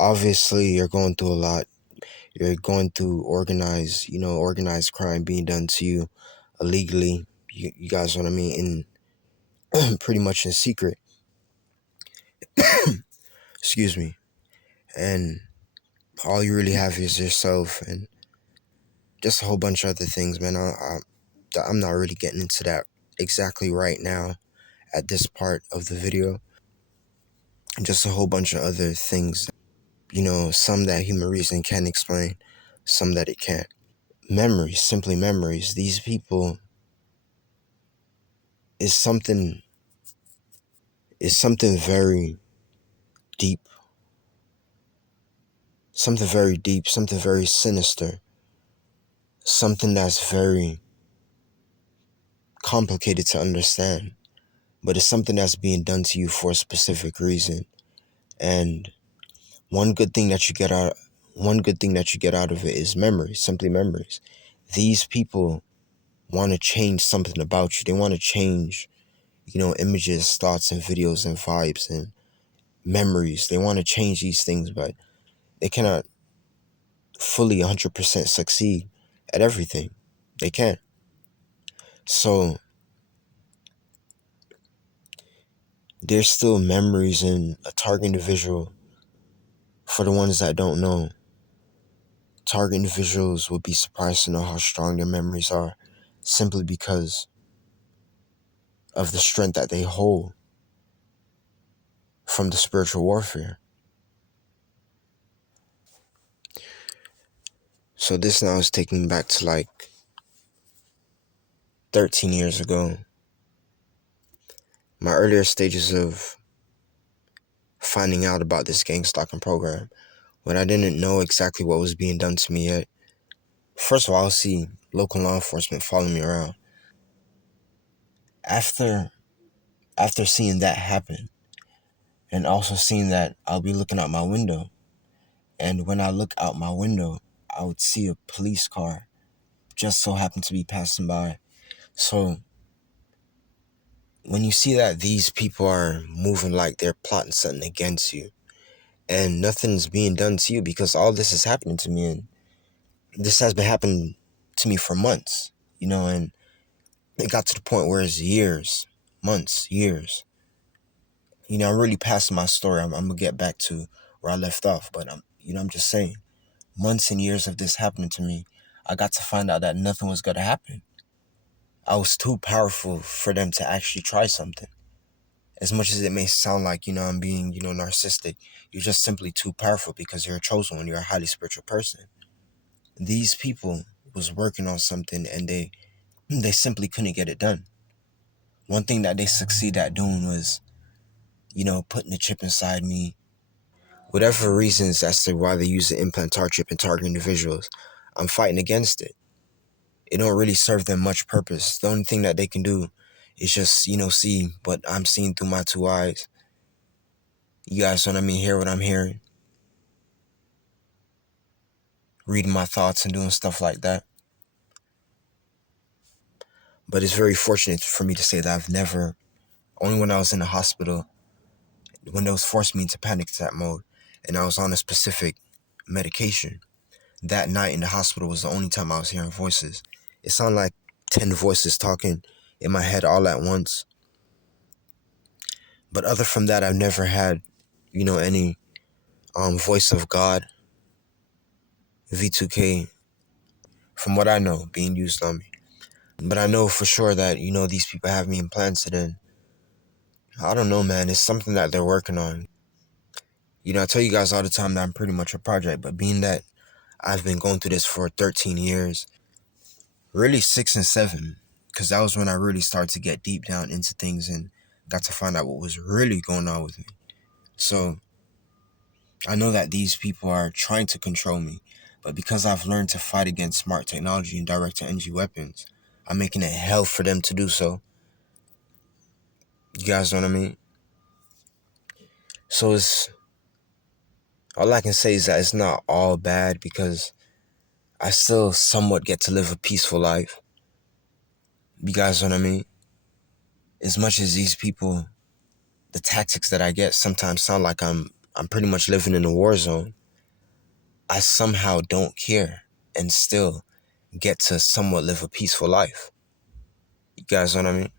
Obviously, you're going through a lot. You're going through organized crime being done to you illegally. You guys know what I mean? In pretty much in secret. Excuse me. And all you really have is yourself and just a whole bunch of other things, man. I'm not really getting into that exactly right now at this part of the video. Just a whole bunch of other things, some that human reason can explain, some that it can't. Memories, simply memories. These people is something very deep, something very sinister, something that's very complicated to understand, but it's something that's being done to you for a specific reason. And one good thing that you get out of it is memories, simply memories. These people want to change something about you. They want to change, images, thoughts, and videos, and vibes, and memories. They want to change these things, but they cannot fully 100% succeed at everything. They can't. So there's still memories in a target individual. For the ones that don't know, target individuals would be surprised to know how strong their memories are, simply because of the strength that they hold from the spiritual warfare. So this now is taking me back to like 13 years ago. My earlier stages of finding out about this gang stalking program, when I didn't know exactly what was being done to me yet. First of all, I'll see local law enforcement following me around. After seeing that happen, and also seeing that I'll be looking out my window, and when I look out my window, I would see a police car just so happen to be passing by. So when you see that these people are moving like they're plotting something against you, and nothing's being done to you, because all this is happening to me, and this has been happening to me for months, and it got to the point where it's years, months, years. I'm really passing my story. I'm gonna get back to where I left off, but I'm just saying, months and years of this happening to me, I got to find out that nothing was gonna happen. I was too powerful for them to actually try something. As much as it may sound like, I'm being, narcissistic, you're just simply too powerful because you're a chosen one. You're a highly spiritual person. These people was working on something, and they simply couldn't get it done. One thing that they succeed at doing was, putting a chip inside me. Whatever reasons as to why they use the implantar chip in target individuals, I'm fighting against it. It don't really serve them much purpose. The only thing that they can do is just, see what I'm seeing through my two eyes. You guys know what I mean? Hear what I'm hearing. Reading my thoughts and doing stuff like that. But it's very fortunate for me to say that I've never, only when I was in the hospital, when those forced me into panic attack mode, and I was on a specific medication, that night in the hospital was the only time I was hearing voices. It sounded like 10 voices talking in my head all at once. But other from that, I've never had, any voice of God, V2K, from what I know, being used on me. But I know for sure that, these people have me implanted in. I don't know, man. It's something that they're working on. I tell you guys all the time that I'm pretty much a project, but being that I've been going through this for 13 years, really 6 and 7, because that was when I really started to get deep down into things and got to find out what was really going on with me. So I know that these people are trying to control me, but because I've learned to fight against smart technology and direct-to-energy weapons, I'm making it hell for them to do so. You guys know what I mean? So all I can say is that it's not all bad, because I still somewhat get to live a peaceful life. You guys know what I mean? As much as these people, the tactics that I get sometimes sound like I'm I'm pretty much living in a war zone, I somehow don't care and still get to somewhat live a peaceful life. You guys know what I mean?